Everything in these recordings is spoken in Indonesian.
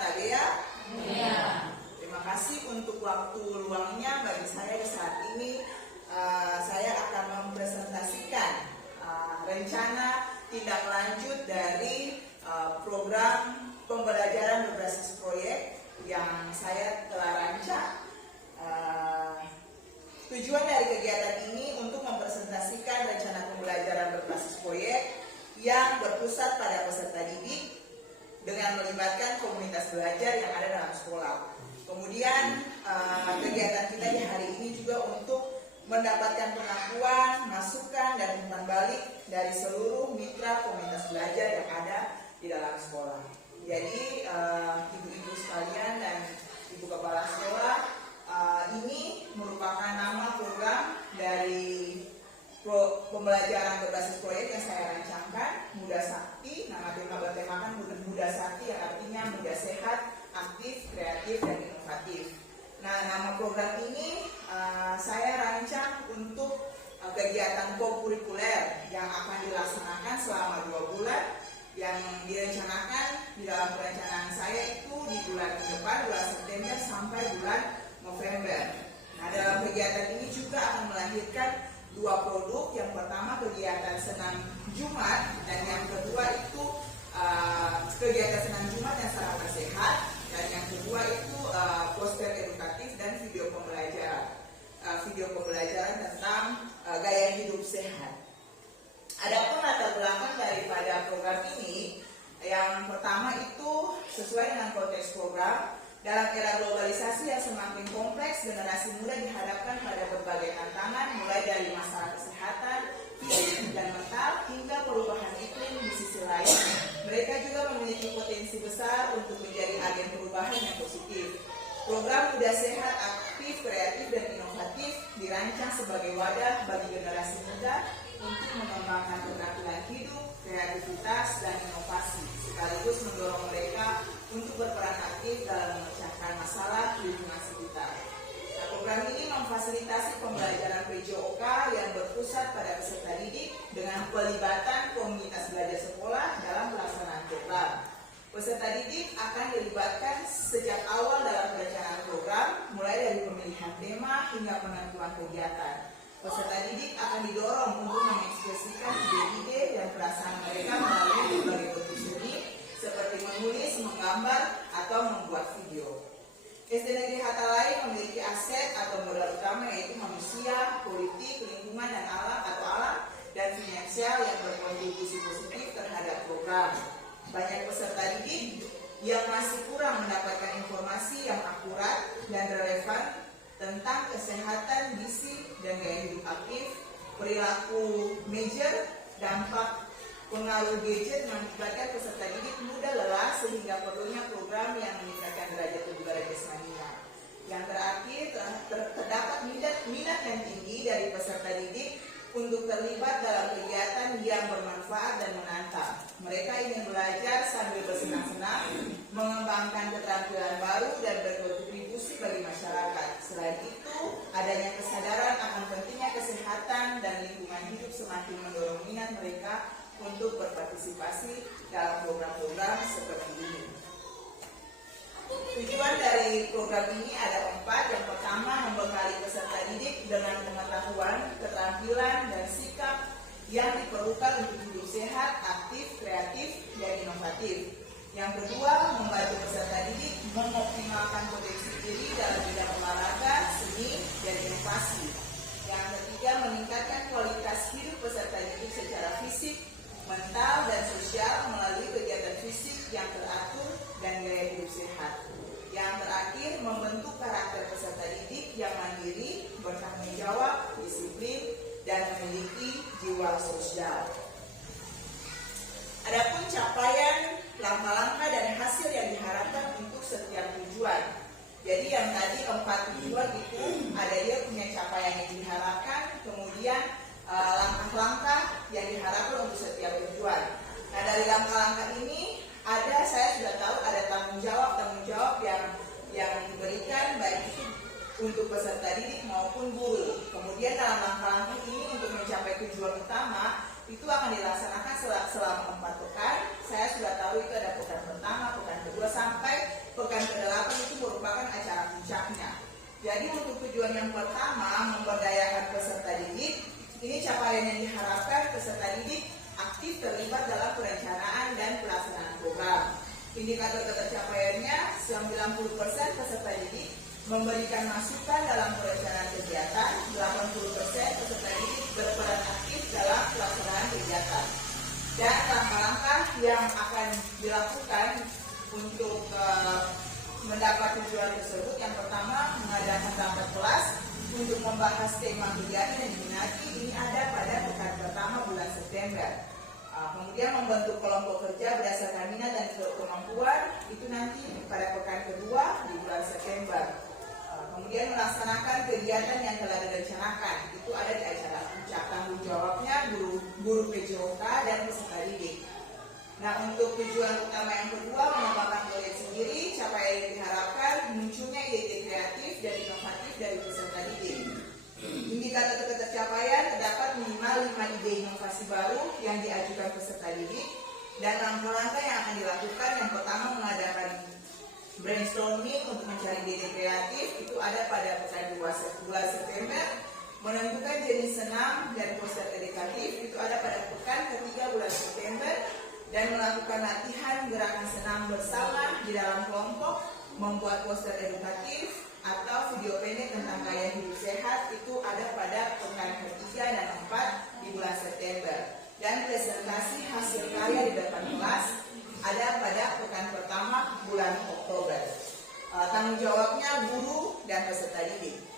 Tadea? Iya. Terima kasih untuk waktu luangnya bagi saya di saat ini. Saya akan mempresentasikan rencana tindak lanjut dari program pembelajaran berbasis proyek yang saya telah rancang. Tujuan dari kegiatan ini untuk mempresentasikan rencana pembelajaran berbasis proyek yang berpusat pada peserta didik dengan melibatkan komunitas belajar yang ada dalam sekolah. Kemudian kegiatan kita di hari ini juga untuk mendapatkan pengakuan, masukan, dan umpan balik dari seluruh mitra komunitas belajar yang ada di dalam sekolah. Jadi ibu-ibu sekalian dan ibu kepala sekolah, ini merupakan nama program dari pembelajaran berbasis proyek yang saya rancangkan, Muda Sakti. Nama tema bertemakan Muda Sakti yang artinya muda sehat, aktif, kreatif, dan inovatif. Nah, nama program ini saya rancang untuk kegiatan kokurikuler yang akan dilaksanakan selama 2 bulan. Yang direncanakan di dalam perencanaan saya itu di bulan depan, bulan September sampai bulan November. Nah, dalam kegiatan ini juga akan melahirkan 2 produk. Yang pertama kegiatan senam Jumat, dan yang kedua itu kegiatan senam Jumat yang sarapan sehat, dan yang kedua itu poster edukatif dan video pembelajaran tentang gaya hidup sehat. Adapun latar belakang daripada program ini, yang pertama itu sesuai dengan konteks program. Dalam era globalisasi yang semakin kompleks, generasi muda dihadapkan pada berbagai tantangan, mulai dari masalah kesehatan, fisik dan mental, hingga perubahan iklim. Di sisi lain, mereka juga memiliki potensi besar untuk menjadi agen perubahan yang positif. Program Muda Sehat, Aktif, Kreatif, dan Inovatif dirancang sebagai wadah bagi generasi muda untuk mengembangkan keterampilan hidup, kreativitas, dan inovasi, sekaligus mendorong mereka untuk berperan aktif dalam memecahkan masalah di lingkungan sekitar. Nah, program ini memfasilitasi pembelajaran PJOK yang berpusat pada peserta didik dengan pelibatan komunitas belajar sekolah dalam pelaksanaan program. Peserta didik akan dilibatkan sejak awal dalam perencanaan program, mulai dari pemilihan tema hingga penentuan kegiatan. Peserta didik akan didorong untuk mengekspresikan ide-ide dan perasaan mereka melalui berbagai bentuk seni, seperti menulis, menggambar, atau membuat video. SD Negeri Hatta lain memiliki aset atau modal utama, yaitu manusia, politik, lingkungan, dan alam, dan finansial yang berkontribusi positif terhadap program. Banyak peserta didik yang masih kurang mendapatkan informasi yang akurat dan relevan tentang kesehatan, gizi, dan gaya hidup aktif, perilaku major, dampak pengaruh gadget mengakibatkan peserta didik mudah lelah, sehingga perlunya program yang meningkatkan derajat kebugaran jasmaninya. Yang terakhir, terdapat minat yang tinggi dari peserta didik untuk terlibat dalam kegiatan yang bermanfaat dan menantang. Mereka ingin belajar sambil bersenang-senang, mengembangkan keterampilan baru, dan berkontribusi bagi masyarakat. Selain itu, adanya kesadaran akan pentingnya kesehatan dan lingkungan hidup semakin mendorong minat mereka untuk berpartisipasi dalam program-program seperti ini. Tujuan dari program ini ada 4. Yang pertama, membekali peserta didik dengan pengetahuan, keterampilan, dan sikap yang diperlukan untuk hidup sehat, aktif, kreatif, dan inovatif. Yang kedua, membantu peserta didik mengoptimalkan potensi diri dalam bidang olahraga, seni, dan inovasi. Yang ketiga, meningkatkan kualitas hidup peserta didik secara fisik, mental, dan sosial melalui kegiatan fisik yang teratur dan gaya hidup sehat. Yang terakhir, membentuk karakter peserta didik yang mandiri, bertanggung jawab, disiplin, dan memiliki jiwa sosial. Adapun capaian, langkah-langkah, dan hasil yang diharapkan untuk setiap tujuan. Jadi yang tadi 4 tujuan itu ada dia punya capaian yang diharapkan, kemudian langkah-langkah yang diharapkan untuk setiap tujuan. Nah, dari langkah-langkah ini saya sudah tahu ada tanggung jawab yang diberikan baik itu untuk peserta didik maupun guru. Kemudian dalam langkah-langkah ini untuk mencapai tujuan utama itu akan dilaksanakan selama 4 pekan. Saya sudah tahu itu ada pekan pertama, pekan kedua, sampai Jadi untuk tujuan yang pertama, memberdayakan peserta didik, ini capaian yang diharapkan peserta didik aktif terlibat dalam perencanaan dan pelaksanaan program. Indikator ketercapaiannya 90% peserta didik memberikan masukan dalam perencanaan kegiatan, 80% peserta didik berperan aktif dalam pelaksanaan kegiatan. Dan langkah-langkah yang akan dilakukan untuk mendapat tujuan tersebut, yang pertama mengadakan rapat kelas untuk membahas tema kegiatan yang diminati. Ini ada pada pekan pertama bulan September. Kemudian membentuk kelompok kerja berdasarkan minat dan kemampuan, itu nanti pada pekan kedua di bulan September. Kemudian melaksanakan kegiatan yang telah direncanakan, itu ada di acara puncak. Tanggung jawabnya guru PJOK dan peserta didik. Nah, untuk tujuan utama yang kedua, mengembangkan proyek sendiri, capaian yang diharapkan munculnya ide kreatif dan inovatif dari peserta didik. Indikator ketercapaian terdapat minimal 5 ide inovasi baru yang diajukan peserta didik, dan langkah-langkah yang akan dilakukan, yang pertama mengadakan brainstorming untuk mencari ide kreatif, itu ada pada pekan 2 bulan September. Menentukan jenis senam dan poster edukatif, itu ada pada pekan ketiga bulan September. Dan melakukan latihan gerakan senam bersama di dalam kelompok, membuat poster edukatif atau video pendek tentang gaya hidup sehat, itu ada pada pekan ketiga dan 4 di bulan September. Dan presentasi hasil karya di depan kelas ada pada pekan pertama bulan Oktober. Tanggung jawabnya guru dan peserta didik.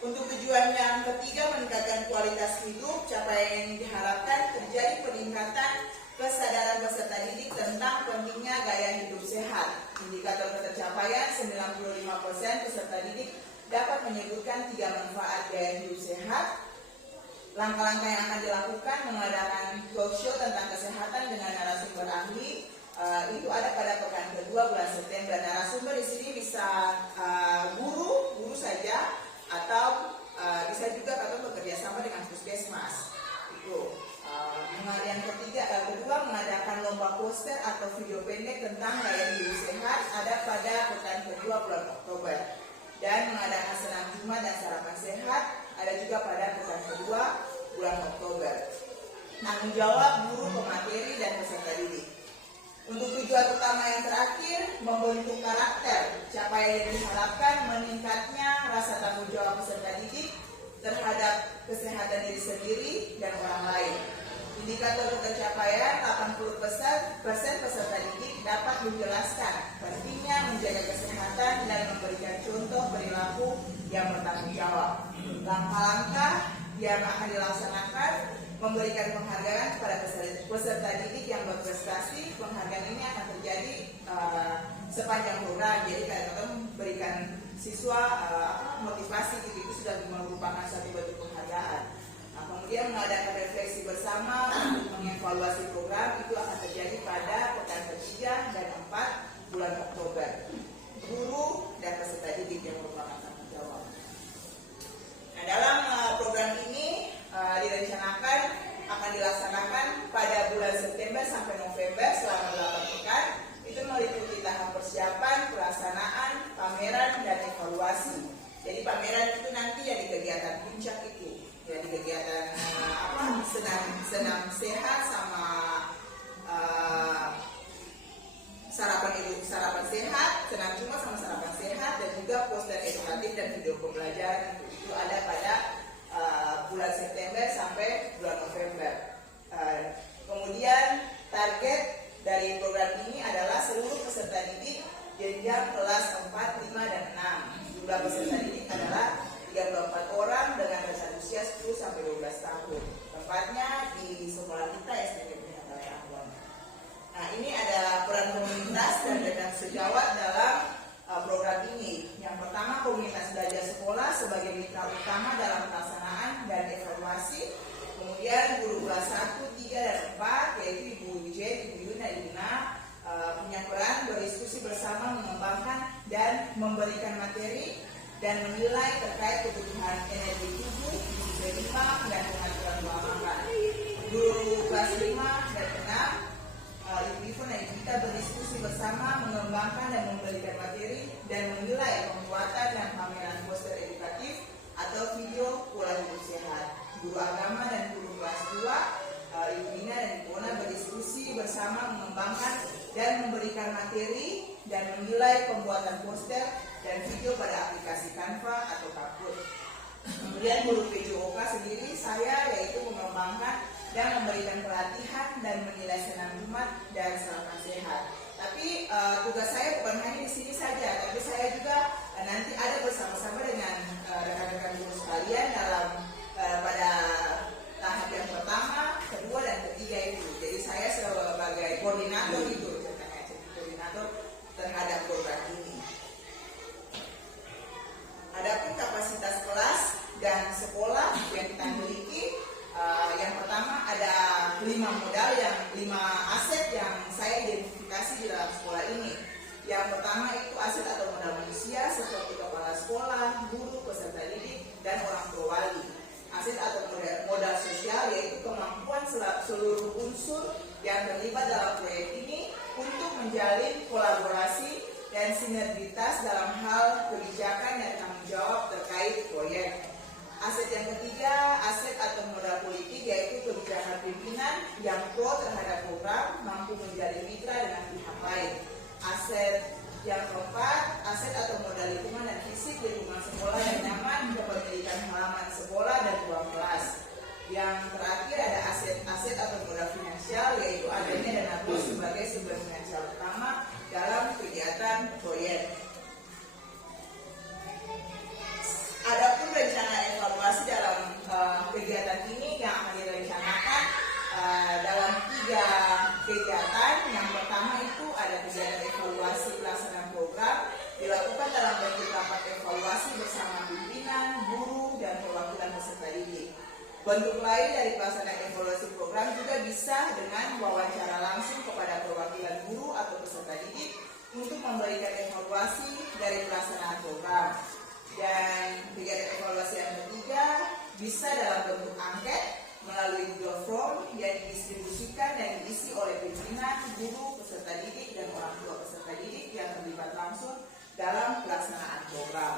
Untuk tujuan yang ketiga, meningkatkan kualitas hidup, capaian yang diharapkan terjadi peningkatan kesadaran peserta didik tentang pentingnya gaya hidup sehat. Indikator ketercapaian 95% peserta didik dapat menyebutkan 3 manfaat gaya hidup sehat. Langkah-langkah yang akan dilakukan, mengadakan talkshow tentang kesehatan dengan narasumber ahli, itu ada pada pekan kedua bulan September. Narasumber di sini bisa guru saja, atau bisa juga atau bekerja sama dengan puskesmas. Itu. Yang kedua, mengadakan lomba poster atau video pendek tentang gaya hidup sehat, ada pada pekan kedua bulan Oktober. Dan mengadakan senam Jumat dan sarapan sehat, ada juga pada pekan kedua bulan Oktober. Tanggung jawab guru, pemateri, dan peserta didik. Untuk tujuan utama yang terakhir, membentuk karakter. Capaian yang diharapkan meningkatnya rasa tanggung jawab peserta didik terhadap kesehatan diri sendiri dan orang lain. Indikator ketercapaian 80% peserta didik dapat menjelaskan pentingnya menjaga kesehatan dan memberikan contoh perilaku yang bertanggung jawab. Langkah-langkah yang akan dilaksanakan, memberikan penghargaan kepada peserta didik yang berprestasi. Penghargaan ini akan terjadi sepanjang program. Jadi kadang-kadang memberikan siswa motivasi, itu sudah merupakan satu bentuk penghargaan. Kemudian mengadakan refleksi bersama untuk mengevaluasi program, itu akan terjadi pada pekan ketiga dan 4 bulan Oktober. Guru dan peserta didik yang merupakan tanggung jawab. Nah, dalam program ini direncanakan akan dilaksanakan pada bulan September sampai November selama 8 pekan. Itu meliputi tahap persiapan, pelaksanaan, pameran, dan evaluasi. Jadi pameran itu nanti ya di kegiatan puncak itu, ya di kegiatan senam sehat sama sarapan sehat, senam Jumat sama sarapan sehat, dan juga poster edukatif dan video pembelajaran. Itu ada pada bulan September sampai bulan November. Kemudian target dari program ini adalah seluruh peserta didik jenjang kelas 4, 5, dan 6. Jumlah peserta didik adalah 34 orang dengan rentang usia 10 sampai 12 tahun. Tempatnya di sekolah kita STP Penyataan Ambon. Nah, ini ada peran komunitas dan rekan sejawat dalam program ini. Yang pertama, komunitas belajar sekolah sebagai mitra utama dalam pelaksanaan dan evaluasi. Kemudian guru kelas 1, 3, dan 4, yaitu Ibu Wijen, Ibu Yuna, Ibu Na, punya peran berdiskusi bersama, mengembangkan dan memberikan materi dan menilai terkait kebutuhan energi tubuh, gizi seimbang, dan pengaturan pola makan. Guru kelas 5 dan 6, Ibu Ivon dan Ibu Gita berdiskusi bersama, mengembangkan dan memberikan materi dan menilai penguatan dan dan menilai pembuatan poster dan video pada aplikasi Canva atau Kaput. Kemudian guru PJOK sendiri saya yaitu mengembangkan dan memberikan pelatihan dan menilai senam Jumat dan sarapan sehat. Tapi tugas saya bukan hanya di sini saja, tapi saya juga nanti ada bersama-sama dengan rekan-rekan guru sekalian dalam pada tahap yang pertama, kedua, dan ketiga itu. Jadi saya sebagai koordinator itu, koordinator terhadap program ini. Adapun kapasitas kelas dan sekolah yang kita miliki, yang pertama ada 5 aset yang saya identifikasi di dalam sekolah ini. Yang pertama itu aset atau modal manusia seperti kepala sekolah, guru, peserta didik, dan orang tua wali. Aset atau modal sosial yaitu kemampuan seluruh unsur yang terlibat dalam proyek ini untuk menjalin kolaborasi dan sinergitas dalam hal kebijakan dan tanggung jawab terkait proyek. Aset yang ketiga, aset atau modal politik yaitu kebijakan pimpinan yang pro terhadap program, mampu menjadi mitra dengan pihak lain. Aset yang keempat, aset atau modal lingkungan dan fisik lingkungan sekolah yang nyaman, kepemilikan halaman sekolah dan ruang kelas. Yang terakhir ada aset atau modal finansial yaitu adanya dana bos sebagai sumber finansial utama dalam kegiatan proyek. Adapun rencana evaluasi dalam kegiatan ini yang akan direncanakan dalam 3 kegiatan. Yang pertama itu ada kegiatan evaluasi pelaksanaan program dilakukan dalam bentuk rapat evaluasi bersama pimpinan, guru, dan perwakilan peserta didik. Bentuk lain dari pelaksanaan evaluasi program juga bisa dengan wawancara langsung kepada perwakilan guru atau peserta didik untuk memberikan evaluasi dari pelaksanaan program. Dan kegiatan evaluasi yang ketiga bisa dalam bentuk angket melalui Google Form yang didistribusikan dan diisi oleh pimpinan, guru, peserta didik, dan orang tua peserta didik yang terlibat langsung dalam pelaksanaan program.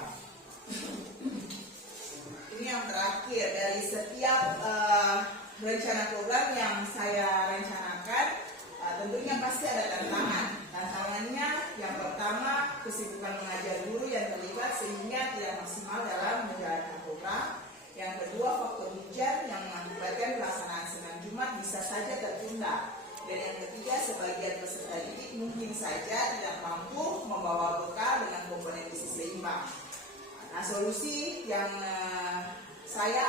Ini yang terakhir dari setiap rencana program yang saya rencanakan, tentunya pasti ada tantangan. Tantangannya yang pertama, kesibukan mengajar guru yang terlibat sehingga tidak maksimal dalam menjalankan program. Yang kedua, faktor hujan yang mengakibatkan pelaksanaan senam Jumat bisa saja tertunda. Dan yang ketiga, sebagian peserta didik mungkin saja tidak mampu membawa bekal dengan komponen gizi seimbang. Nah, solusi yang saya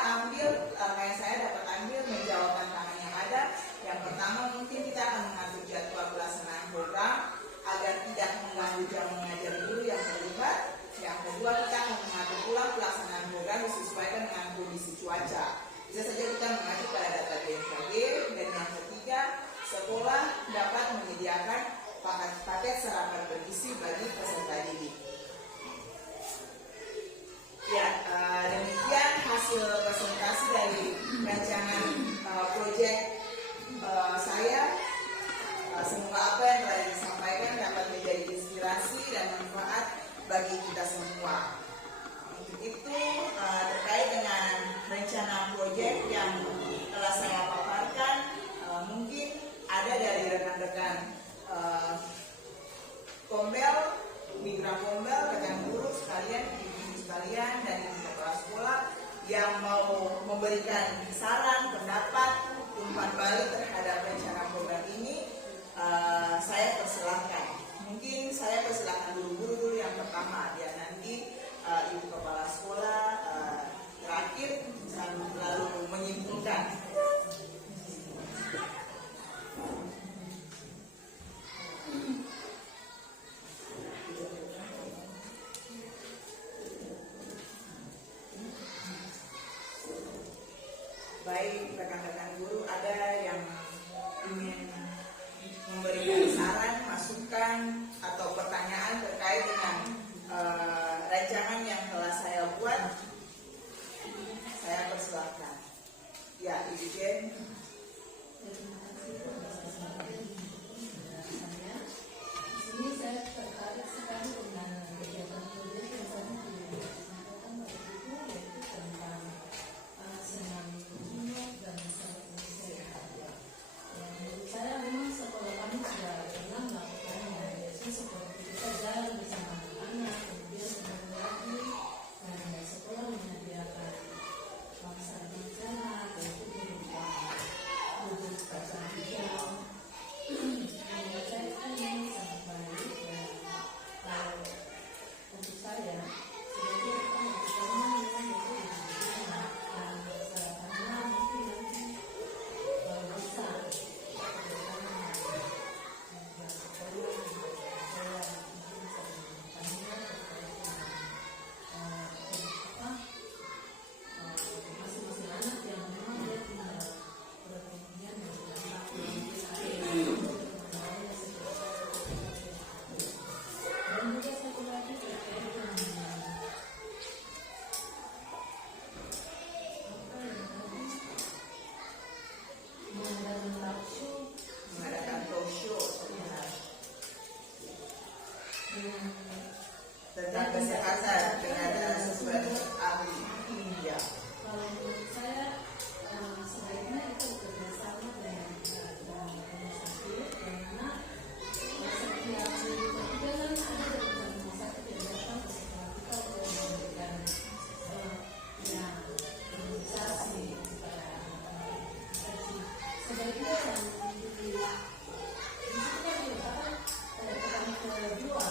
dapat ambil menjawab tantangan yang ada. Yang pertama, mungkin kita akan mengatur jadwal pelaksanaan program agar tidak mengganggu jam mengajar guru yang terlibat. Yang kedua, kita akan mengatur ulang pelaksanaan program disesuaikan dengan kondisi cuaca. Bisa saja kita mengacu pada data BMKG. Dan yang ketiga, sekolah dapat menyediakan paket sarapan bergizi bagi peserta didik. Ya, demikian hasil presentasi dari rancangan proyek saya. Semoga apa yang telah disampaikan dapat menjadi inspirasi dan manfaat bagi kita semua. Untuk itu, terkait dengan rencana proyek yang telah saya paparkan, mungkin ada dari rekan-rekan Kombel, mitra Kombel, rekan guru sekalian, ibu sekalian, dan ibu kepala sekolah yang mau memberikan saran, pendapat, umpan balik terhadap rencana program ini. Saya persilahkan. Mungkin saya persilahkan guru-guru dulu yang pertama, ya nanti ibu kepala sekolah terakhir lalu menyimpulkan. Baik, rekan-rekan guru, ada yang ingin memberikan saran tentang kesehatan dengan sesuai dengan ahli. Ya. Kalau menurut saya sebaiknya itu bekerjasama dengan rumah sakit, karena setiap jangan ada dari rumah sakit yang datang ke sekolah kita untuk memberikan imunisasi kepada infeksi. Sebaiknya yang di situ kan diletakkan pada kedua.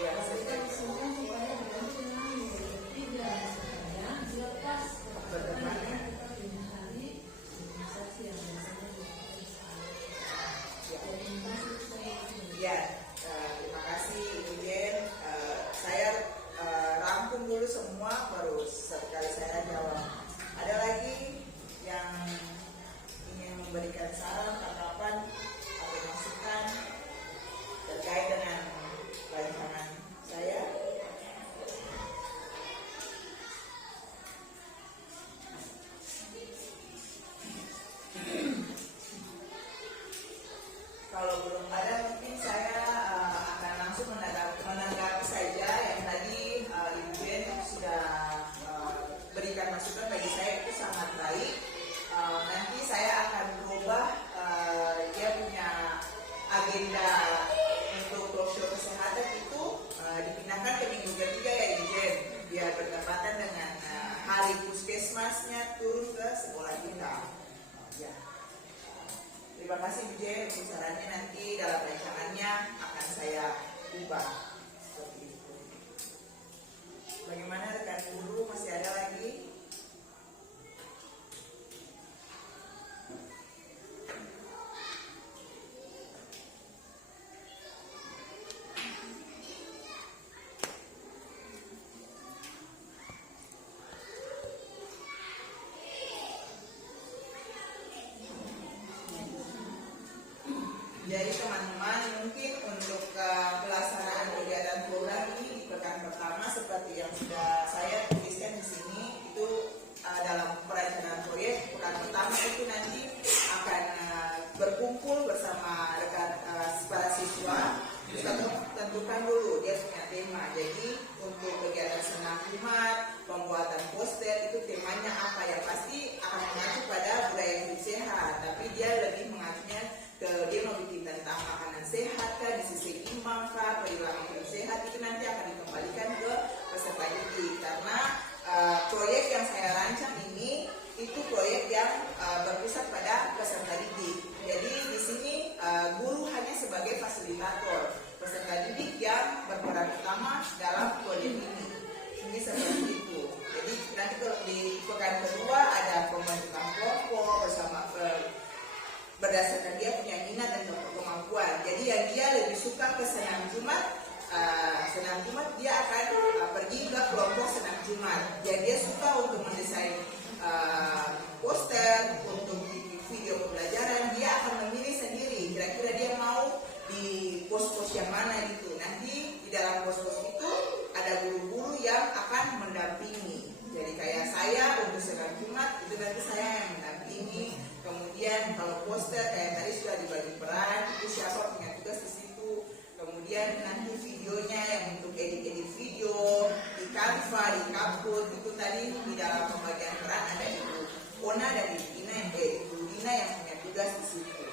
Ya, Kita usulkan supaya diganti dengan tiga, supaya dilepas bagaimana? kita punya hari imunisasi yang biasanya dilakukan. Ya, terima kasih Ibu Jen. Saya rangkum dulu semua baru sekali saya jawab. Ada lagi yang ingin memberikan saran, tanggapan, atau masukan terkait dengan rancangan saya? Kalau belum ada, mungkin saya akan langsung menanggapi saja yang tadi Ibu Jen sudah berikan masukan bagi saya itu sangat baik. Nanti saya akan berubah dia punya agenda untuk brosur kesehatan itu dipindahkan ke minggu ketiga ya Ibu Jen, biar bertepatan dengan hari puskesmasnya turun ke sekolah kita. Ya. Terima kasih Bu Jen untuk sarannya, nanti dalam rancangannya akan saya ubah seperti itu. Bagaimana rekan guru, masih ada lagi? Jadi teman-teman, mungkin untuk pelaksanaan kegiatan program ini di pekan pertama seperti yang sudah saya tuliskan di sini itu dalam perencanaan proyek pekan pertama itu nanti akan berkumpul bersama rekan para siswa. Kita tentukan dulu dia punya tema. Jadi untuk kegiatan senam Jumat, pembuatan poster itu temanya apa, yang pasti akan mengacu pada budaya hidup sehat, tapi dia lebih mengacunya dia mau bikin tentang makanan sehat kah, di sisi imbang kah, perilaku hidup sehat, itu nanti akan dikembalikan ke peserta didik. Karena proyek yang saya rancang ini itu proyek yang berpusat pada peserta didik. Jadi di sini guru hanya sebagai fasilitator, peserta didik yang berperan utama dalam proyek ini. Ini seperti itu. Jadi nanti di pekan kedua ada pembentukan kelompok bersama berdasarkan dia punya minat dan kemampuan. Jadi yang dia lebih suka ke senam Jumat, dia akan pergi ke kelompok senam Jumat. Jadi dia suka untuk mendesain poster, untuk video pembelajaran, dia akan memilih sendiri. Kira-kira dia mau di pos-pos yang mana gitu. Nanti di dalam pos-pos itu ada guru-guru yang akan mendampingi. Jadi kayak saya untuk senam Jumat itu nanti saya yang mendampingi. Kemudian kalau poster kayak tadi sudah dibagi peran, itu siapa punya tugas di situ. Kemudian nanti videonya yang untuk edit video di Canva, di Kaput itu tadi di dalam pembagian peran ada Ibu Ona dan Ibu Dina yang punya tugas di situ.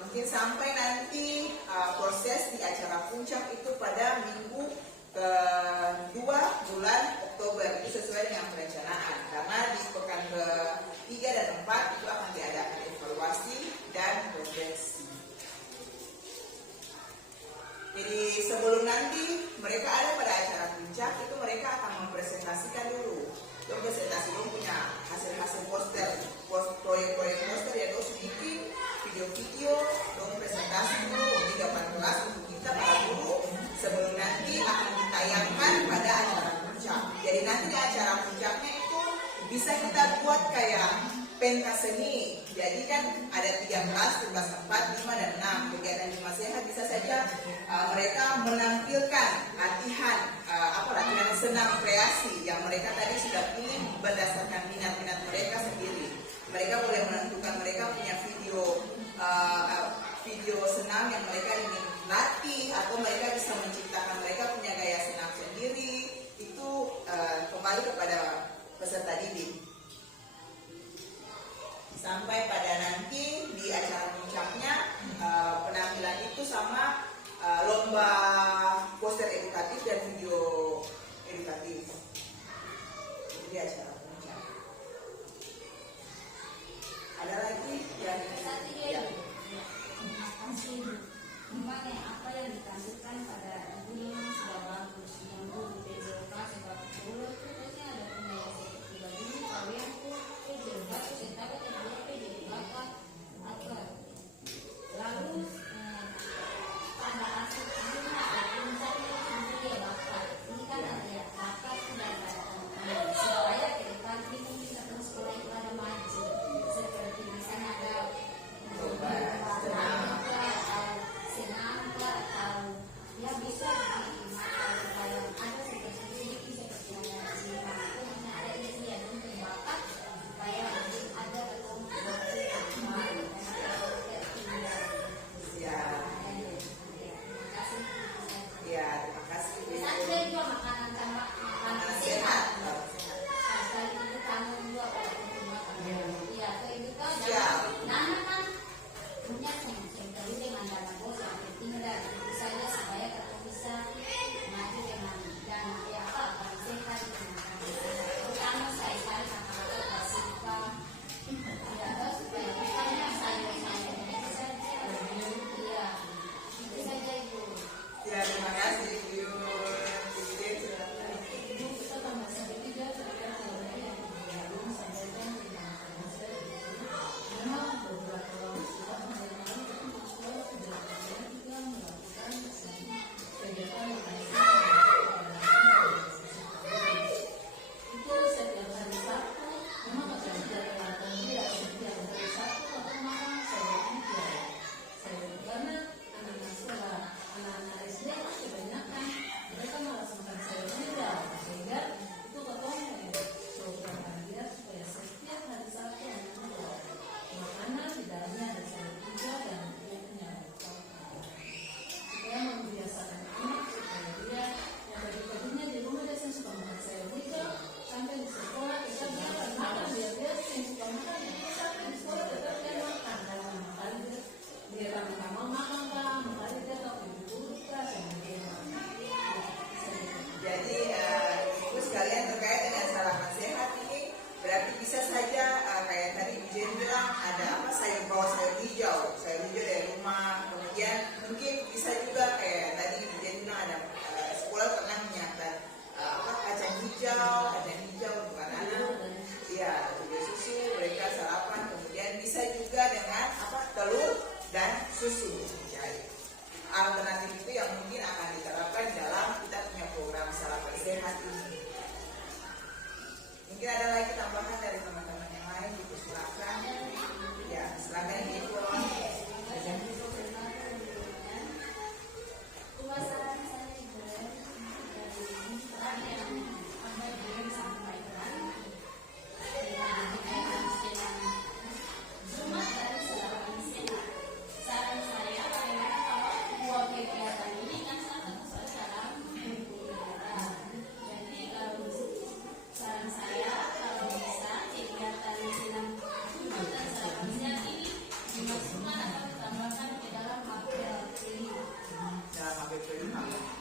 Mungkin sampai nanti proses di acara puncak itu pada minggu kedua bulan Oktober, itu sesuai dengan perencanaan. Karena di pekan ke-3 dan 4 itu akan diadakan evaluasi dan refleksi. Jadi sebelum nanti mereka ada pada acara puncak itu mereka akan mempresentasikan dulu. Dong presentasi dulu punya hasil-hasil poster, proyek-proyek poster ya dong bikin video-video, dong presentasi dulu di depan kelas untuk kita para guru sebelum nanti akan ditayangkan pada acara puncak. Jadi nanti di acara puncaknya itu bisa kita buat kayak pentas seni. Jadi kan ada 3 kelas, kelas 4, 5, dan 6. Kegiatan Jumat Sehat bisa saja mereka menampilkan latihan senam kreasi yang mereka tadi sudah pilih berdasarkan minat-minat mereka sendiri. Mereka boleh menentukan mereka punya video senam yang mereka ingin latih, atau mereka bisa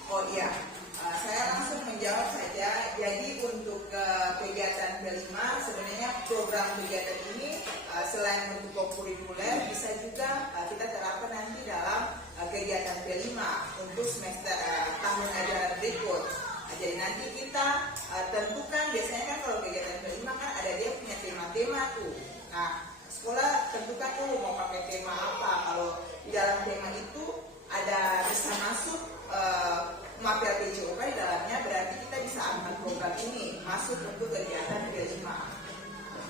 Oh iya, saya langsung menjawab saja. Jadi untuk kegiatan kelima, sebenarnya program kegiatan ini selain untuk kurikuler bisa juga kita terapkan nanti dalam kegiatan kelima untuk semester tahun ajaran berikut. Jadi nanti kita tentukan, biasanya kan kalau kegiatan kelima kan ada dia punya tema-tema tuh. Nah, sekolah tentukan dulu mau pakai tema apa. Kalau di dalam tema itu ada bisa masuk mapel PJOK di dalamnya, berarti kita bisa ambil program ini masuk untuk kegiatan kelima.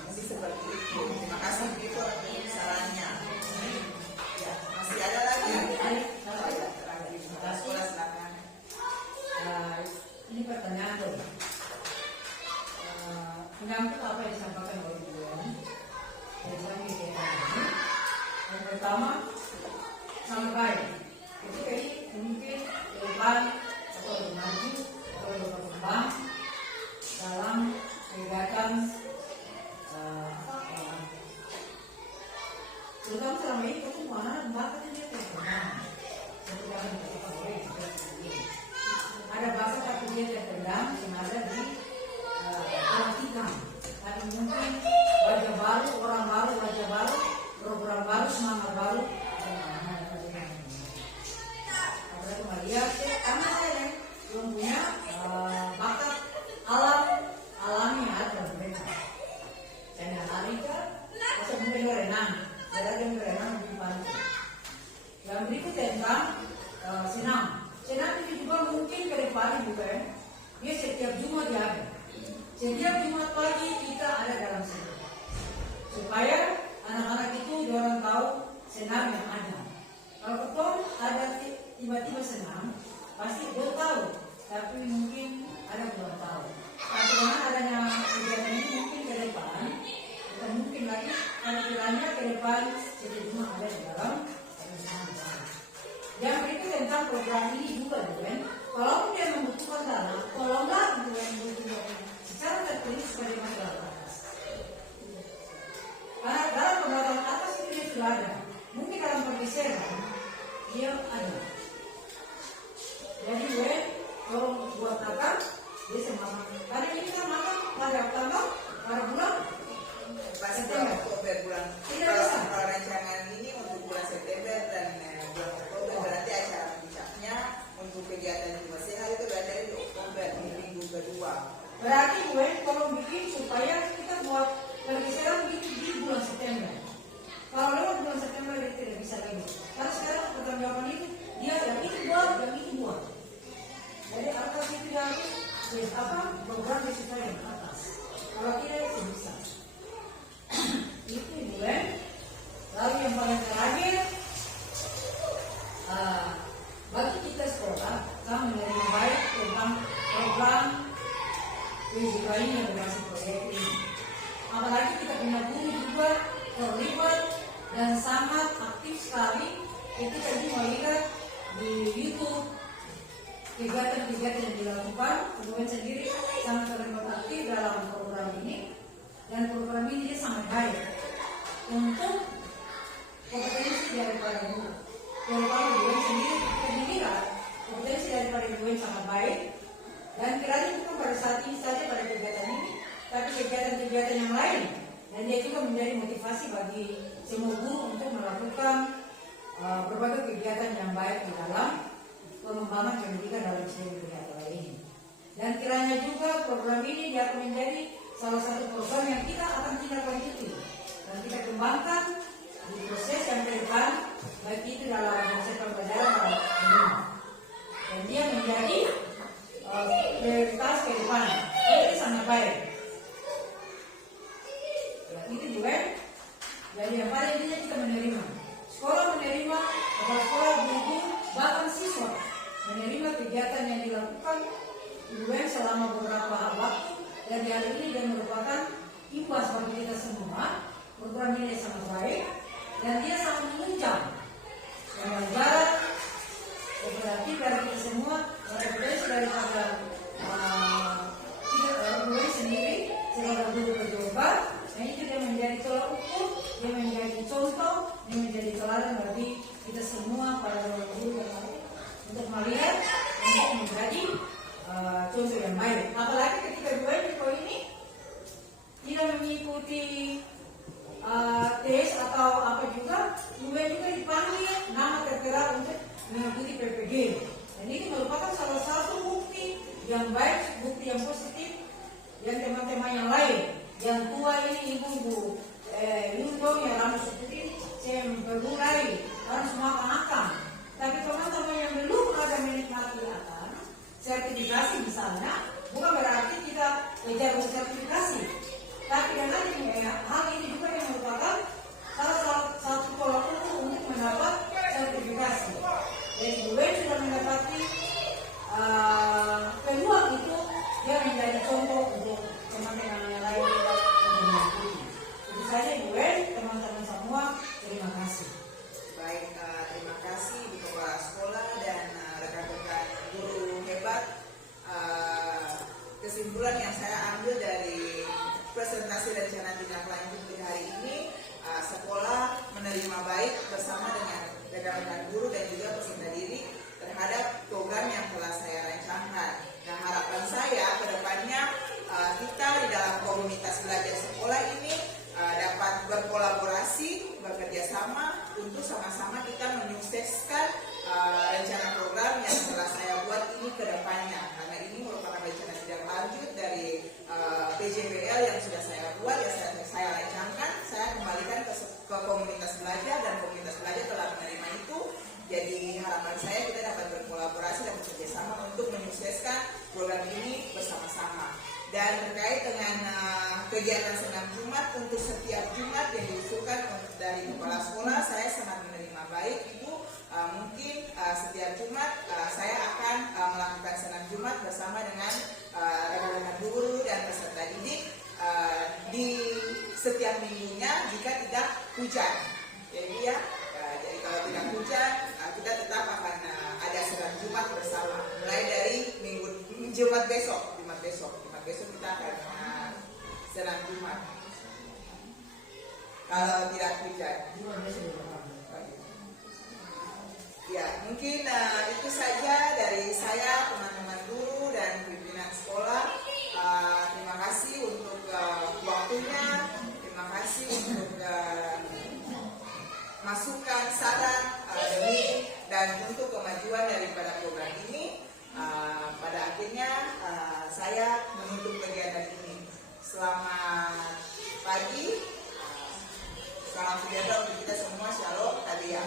Jadi seperti itu. Terima kasih Vito untuk sarannya. Ya, masih ada lagi? Sekolah silakan. Ini pertanyaan tuh. Menyangkut apa yang disampaikan oleh Buan tentang kegiatan ini. Yang pertama, sangat baik. Ketika ini mungkin ke depan atau lebih maju atau lebih berkembang dalam kegiatan terutama selama ini kita semua anak bakatnya dia terkenal. Seperti yang dikatakan oleh ada bahasa satu dia terpendam yang ada di orang kita. Tapi mungkin wajah baru, orang baru, wajah baru, program baru, semangat baru. Apalagi melihat karena saya belum punya bakat alami ada mereka. Saya lari ke, saya mungkin berenang, saya ada berenang di pantai. Yang berikut tentang senam. Senam itu juga mungkin ke depan juga ya. Dia setiap Jumat dia ada. Setiap Jumat pagi kita ada dalam senam. Supaya anak-anak itu orang tahu senam yang ada. Kalau ketemu ada tiba-tiba senam, pasti dia tahu. Tapi mungkin ada belum tahu. Tapi dengan adanya kegiatan ini mungkin ke depan, kita mungkin lagi kalau kiranya ke depan setiap Jumat ada di dalam senam. Yang berikut tentang program ini juga, kan? Kalau dia membutuhkan dana, tolonglah untuk yang membutuhkan secara tertulis sebagai masalah atas. Karena dalam pembahasan atas itu dia sudah ada. Mungkin dalam pergeseran dia ada. Jadi tolong buat makan, dia semangat. Karena ini kan makan pada tanggal, pada bulan September. Bulan. Tidak bisa. Kalau rancangan ini untuk bulan September dan bulan Oktober, berarti acara puncaknya untuk kegiatan Jiwa Sehat itu berada di Oktober, di minggu kedua. Berarti tolong bikin supaya kita buat pergeseran begitu di bulan September. Kalau lewat bulan September dia tidak bisa lagi. Karena sekarang pertanggungjawaban itu dia yang itu buat, yang itu buat. Jadi atas itu harus program disesuaikan yang atas. Kalau tidak itu bisa. Itu lalu yang paling terakhir, bagi kita sekolah, kita menerima baik tentang program PJOK ini yang berbasis proyek ini. Apalagi kita punya guru juga terlibat dan sangat aktif sekali. Kita juga melihat di YouTube kegiatan-kegiatan yang dilakukan, kemudian sendiri sangat terlibat aktif dalam program ini. Dan program ini dia sangat baik untuk kompetensi daripada guru. Kalau guru sendiri pendidikan, kompetensi daripada guru sangat baik. Dan kiranya bukan pada saat ini saja pada kegiatan ini, tapi kegiatan-kegiatan yang lain. Dan dia juga menjadi motivasi bagi semua guru untuk melakukan berbagai kegiatan yang baik di dalam pengembangan pendidikan dalam sistem kegiatan ini. Dan kiranya juga program ini dia akan menjadi salah satu program yang kita akan tindak lanjuti dan kita kembangkan di proses yang ke depan, baik itu dalam proses pembelajaran dan rumah. Dan dia menjadi prioritas ke depan. Itu sangat baik. Ya, itu juga. Jadi yang paling intinya kita menerima. Sekolah menerima, kepala sekolah, guru, bahkan siswa menerima kegiatan yang dilakukan UN selama beberapa waktu. Dan hari ini dia merupakan imbas bagi kita semua. Program ini sangat baik dan dia sangat menunjang pembelajaran kooperatif dari kita semua, rekomendasi daripada kita sendiri sebagai guru PJOK. Dan itu dia menjadi tolak ukur, dia menjadi contoh, dia menjadi teladan bagi kita semua para guru yang lain untuk melihat untuk yang baik, bukti yang positif, dan teman-teman yang lain. Yang tua ini ibu-ibu, Yundong yang rambut putih, saya mempermulai harus makan. Tapi teman-teman yang belum ada menikmati akan sertifikasi misalnya, bukan berarti kita kejar sertifikasi. Tapi hal ini juga yang merupakan salah satu tolak ukur untuk mendapat sertifikasi. Jadi Bu Wen sudah mendapati peluang itu, dia menjadi contoh untuk teman-teman yang lain juga untuk mengikuti. Itu saja Bu Wen, teman-teman semua, terima kasih. Baik, terima kasih Ibu Kepala Sekolah dan rekan-rekan guru hebat. Kesimpulan yang saya ambil dari presentasi rencana tindak lanjut di hari ini, sekolah menerima baik bersama dengan rekan-rekan guru dan juga peserta didik terhadap program yang telah saya rancangkan. Nah, harapan saya ke depannya kita di dalam komunitas belajar sekolah ini dapat berkolaborasi, bekerja sama untuk sama-sama kita menyukseskan rencana program yang telah saya buat ini ke depannya. Karena ini merupakan rencana tindak lanjut dari PJBL yang sudah saya buat, yang saya rancangkan, saya kembalikan ke komunitas belajar dan komunitas belajar telah menerima itu. Jadi harapan saya kita dapat berkolaborasi dan bekerja sama untuk menyukseskan program ini bersama-sama. Dan terkait dengan kegiatan senam Jumat, untuk setiap Jumat yang diusulkan dari kepala sekolah, saya sangat menerima baik Ibu. Mungkin setiap Jumat saya akan melakukan senam Jumat bersama dengan rekan-rekan guru dan peserta didik di setiap minggunya jika tidak hujan. Jadi jadi kalau tidak hujan kita tetap akan ada senam Jumat bersama. Mulai dari Jumat besok kita akan senam Jumat. Kalau tidak hujan. Ya, mungkin itu saja dari saya, teman-teman guru dan pimpinan sekolah. Terima kasih untuk waktunya, terima kasih untuk masukan, saran, dan untuk kemajuan daripada program ini. Pada akhirnya saya menutup kegiatan ini. Selamat pagi, salam sejahtera untuk kita semua. Shalom, hadiah.